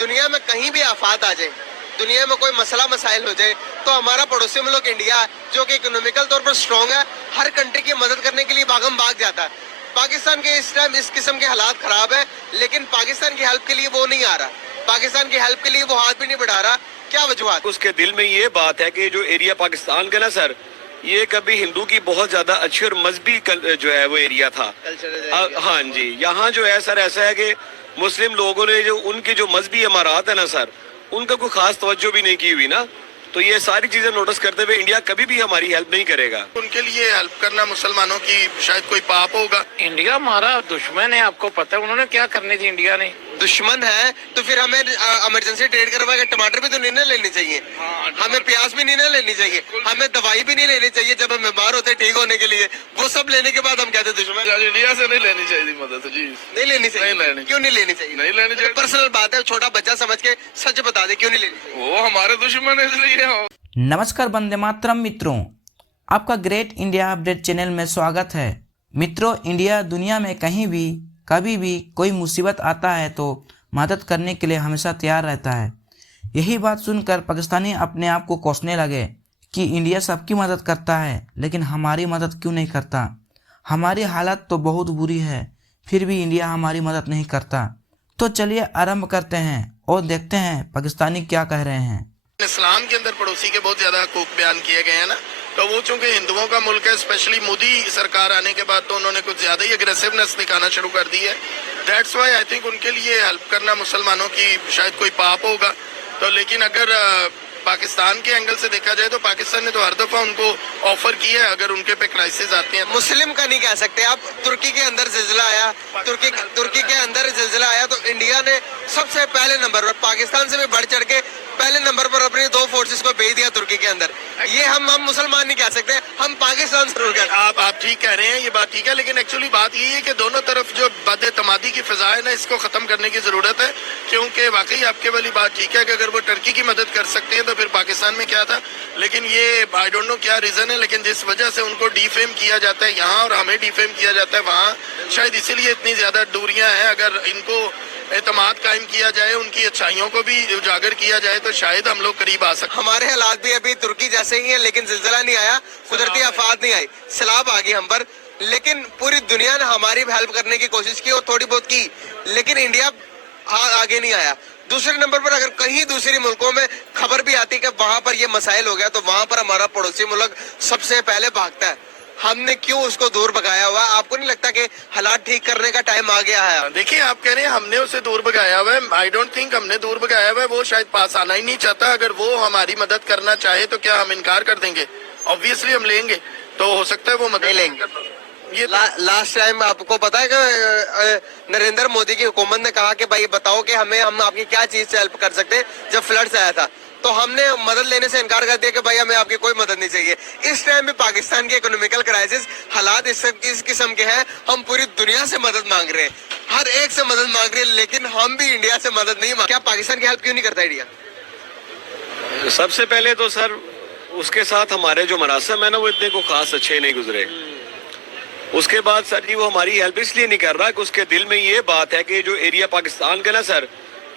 दुनिया में कहीं भी आफत आ जाए, दुनिया में कोई मसला मसाइल हो जाए, तो हमारा पड़ोसी मुल्क इंडिया जो कि इकोनॉमिकल तौर पर स्ट्रांग है, हर कंट्री की मदद करने के लिए भागम भाग जाता है। पाकिस्तान के इस टाइम इस किस्म के हालात खराब है, लेकिन पाकिस्तान की हेल्प के लिए वो नहीं आ रहा, पाकिस्तान की हेल्प के लिए वो हाथ भी नहीं बढ़ा रहा। क्या वजूहत? उसके दिल में ये बात है कि जो एरिया पाकिस्तान का ना सर, ये कभी हिंदू की बहुत ज्यादा अच्छी और मजहबी जो है वो एरिया था। हाँ जी, यहाँ जो है सर ऐसा है कि मुस्लिम लोगों ने जो उनकी जो मजहबी इमारत है ना सर, उनका कोई खास तवज्जो भी नहीं की हुई ना, तो ये सारी चीजें नोटिस करते हुए इंडिया कभी भी हमारी हेल्प नहीं करेगा। उनके लिए हेल्प करना मुसलमानों की शायद कोई पाप होगा। इंडिया हमारा दुश्मन है, आपको पता है उन्होंने क्या करने थी इंडिया ने। दुश्मन है तो फिर हमें इमरजेंसी ट्रेड करवा के टमाटर भी तो नहीं ना लेनी चाहिए, हमें प्याज भी नहीं ना लेनी चाहिए, हमें दवाई भी नहीं लेनी चाहिए जब हम बीमार होते ठीक होने के लिए, वो सब लेने के बाद हम कहते दुश्मन। इंडिया से नहीं लेनी चाहिए मदद जी, नहीं लेनी चाहिए। नहीं लेनी। क्यों नहीं लेनी चाहिए? नहीं लेनी चाहिए। पर्सनल बात है, छोटा बच्चा समझ के सच बता दे, क्यों नहीं लेनी चाहिए? वो हमारे दुश्मन है इसलिए। नमस्कार वंदे मातरम मित्रों, आपका ग्रेट इंडिया अपडेट चैनल में स्वागत है। मित्रों, इंडिया दुनिया में कहीं भी कभी भी कोई मुसीबत आता है तो मदद करने के लिए हमेशा तैयार रहता है। यही बात सुनकर पाकिस्तानी अपने आप को कोसने लगे कि इंडिया सबकी मदद करता है लेकिन हमारी मदद क्यों नहीं करता। हमारी हालत तो बहुत बुरी है, फिर भी इंडिया हमारी मदद नहीं करता। तो चलिए आरंभ करते हैं और देखते हैं पाकिस्तानी क्या कह रहे हैं। इस्लाम के अंदर पड़ोसी के बहुत ज्यादा हकूक बयान किए गए हैं ना, तो वो चूंकि हिंदुओं का मुल्क है, स्पेशली मोदी सरकार आने के बाद तो उन्होंने कुछ ज्यादा ही अग्रेसिवनेस दिखाना शुरू कर दी है। दैट्स व्हाई आई थिंक उनके लिए हेल्प करना मुसलमानों की शायद कोई पाप होगा। तो लेकिन अगर पाकिस्तान के एंगल से देखा जाए तो पाकिस्तान ने तो हर दफा उनको ऑफर किया है अगर उनके पे क्राइसिस आते हैं। मुस्लिम का नहीं कह सकते आप। तुर्की के अंदर जिलजिला आया, तुर्की के अंदर जिलजिला आया तो इंडिया ने सबसे पहले नंबर पर पाकिस्तान से भी बढ़ चढ़ के पहले नंबर पर अपनी 2 फोर्सेस को भेज दिया तुर्की के अंदर। ये हम मुसलमान नहीं कह सकते, हम पाकिस्तान जरूर कहते हैं। आप ठीक कह रहे हैं, ये बात ठीक है, लेकिन एक्चुअली बात यही है कि दोनों तरफ जो बद-एतमादी की फिजा है ना, इसको खत्म करने की जरूरत है। क्योंकि वाकई आपके वाली बात ठीक है कि अगर वो टर्की की मदद कर सकते हैं तो फिर पाकिस्तान में क्या था। लेकिन ये आई डोंट नो क्या रीजन है, लेकिन जिस वजह से उनको डिफेम किया जाता है यहाँ और हमें डिफेम किया जाता है वहाँ, शायद इसीलिए इतनी ज्यादा दूरियां हैं। अगर इनको एतमाद कायम किया जाए, उनकी अच्छाइयों को भी उजागर किया जाए तो शायद हम लोग करीब आ सकते। हमारे हालात भी अभी तुर्की जैसे ही है, लेकिन जिलजिला नहीं आया, कुदरती आफत नहीं आई, सैलाब आ गई हम पर। लेकिन पूरी दुनिया ने हमारी हेल्प करने की कोशिश की और थोड़ी बहुत की, लेकिन इंडिया आगे नहीं आया। दूसरे नंबर पर अगर कहीं दूसरे मुल्कों में खबर भी आती है कि वहां पर ये मसाइल हो गया तो वहां पर हमारा पड़ोसी मुल्क सबसे पहले भागता है। हमने क्यों उसको दूर भगाया हुआ? आपको नहीं लगता कि हालात ठीक करने का टाइम आ गया है? देखिए, आप कह रहे हैं हमने उसे दूर भगाया हुआ है। आई डोंट थिंक हमने दूर भगाया हुआ है, वो शायद पास आना ही नहीं चाहता। अगर वो हमारी मदद करना चाहे तो क्या हम इनकार कर देंगे? ऑब्वियसली हम लेंगे, तो हो सकता है वो मदद लेंगे। ये लास्ट टाइम आपको पता है कि नरेंद्र मोदी की हुकूमत ने कहा कि भाई बताओ कि हम आपकी क्या चीज से हेल्प कर सकते हैं। जब फ्लड्स आया था तो हमने मदद लेने से इनकार कर दिया कि भाई हमें आपकी कोई मदद नहीं चाहिए। इस टाइम भी पाकिस्तान के इकोनॉमिकल क्राइसिस हालात इस किस्म के हैं, हम पूरी दुनिया से मदद मांग रहे हैं, हर एक से मदद मांग रहे हैं, लेकिन हम भी इंडिया से मदद नहीं मांग। क्या पाकिस्तान की हेल्प क्यों नहीं करता इंडिया? सबसे पहले तो सर उसके साथ हमारे जो मरासम है ना, वो इतने को खास अच्छे नहीं गुजरे। उसके बाद सर जी वो हमारी हेल्प इसलिए नहीं कर रहा कि उसके दिल में ये बात है कि जो एरिया पाकिस्तान का ना सर,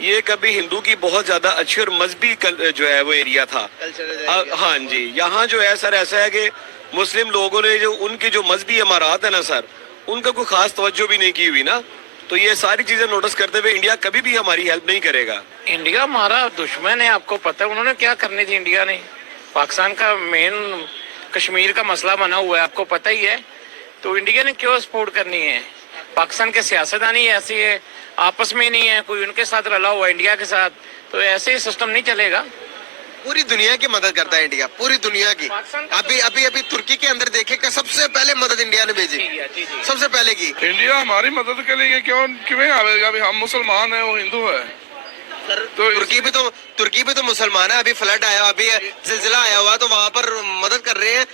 ये कभी हिंदू की बहुत ज्यादा अच्छी और मजहबी जो है वो एरिया था। हाँ जी, यहाँ जो है सर ऐसा है कि मुस्लिम लोगों ने जो उनकी जो मजहबी इमारत है ना सर, उनका कोई खास तवज्जो भी नहीं की हुई ना, तो ये सारी चीजें नोटिस करते हुए इंडिया कभी भी हमारी हेल्प नहीं करेगा। इंडिया हमारा दुश्मन है, आपको पता है उन्होंने क्या करने थी इंडिया ने। पाकिस्तान का मेन कश्मीर का मसला बना हुआ है, आपको पता ही है, तो इंडिया ने क्यों सपोर्ट करनी है? पाकिस्तान के सियासतदान ही ऐसी है, आपस में नहीं है, कोई उनके साथ रला हुआ इंडिया के साथ, तो ऐसे ही सिस्टम नहीं चलेगा। पूरी दुनिया की मदद करता है इंडिया, पूरी दुनिया की। अभी तुर्की के अंदर देखे कि सबसे पहले मदद इंडिया ने भेजी, सबसे पहले की। इंडिया हमारी मदद के लिए क्यों आवेगा? हम मुसलमान है, वो हिंदू है। तो तुर्की भी तो मुसलमान है। अभी फ्लड आया, अभी जिलजिला आया हुआ, तो वहाँ पर मदद कर रहे हैं,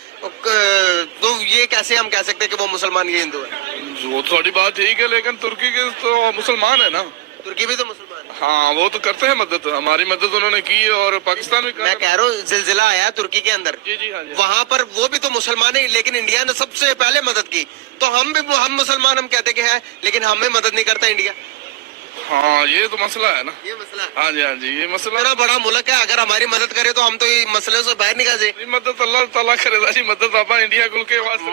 तो ये कैसे हम कह सकते हैं कि वो मुसलमान ये हिंदू है? वो थोड़ी बात ठीक है, लेकिन तुर्की के तो मुसलमान है ना। तुर्की भी तो मुसलमान है। हाँ, वो तो करते हैं मदद, हमारी मदद उन्होंने की और पाकिस्तान भी। मैं कह रहा हूँ जिलजिला आया तुर्की के अंदर, जी हाँ जी, वहाँ पर वो भी तो मुसलमान है, लेकिन इंडिया ने सबसे पहले मदद की। तो हम मुसलमान हम कहते कि है, लेकिन हमें मदद नहीं करता इंडिया। हाँ ये तो मसला है ना। ये मसला है। हाँ जी ये मसला। इतना बड़ा मुल्क है, अगर हमारी मदद करे तो हम तो ये मसले से बाहर निकल जाए। मदद अल्लाह ताला करेगा जी, मदद आप इंडिया कुल के वास्ते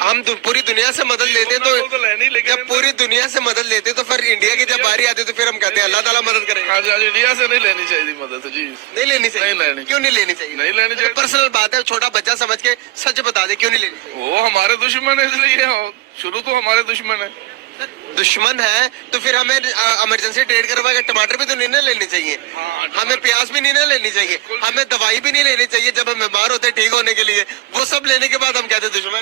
हम पूरी दुनिया से मदद लेते तो लेनी, लेकिन जब पूरी दुनिया से मदद लेते तो फिर इंडिया की जब बारी आती तो फिर हम कहते हैं अल्लाह ताला मदद करेगा। हाँ जी इंडिया से नहीं लेनी चाहिए मदद जी। नहीं लेनी चाहिए। नहीं लेनी। क्यों नहीं लेनी चाहिए? नहीं लेनी चाहिए। पर्सनल बात है, छोटा बच्चा समझ के सच बता दे, क्यों नहीं लेनी चाहिए? वो हमारे दुश्मन है इसलिए, शुरू तो हमारे दुश्मन है। दुश्मन है तो फिर हमें इमरजेंसी ट्रेड करवा के टमाटर भी तो नहीं ना लेनी चाहिए, हमें प्याज भी नहीं ना लेनी चाहिए, हमें दवाई भी नहीं लेनी चाहिए जब हम बीमार होते ठीक होने के लिए, वो सब लेने के बाद हम कहते दुश्मन।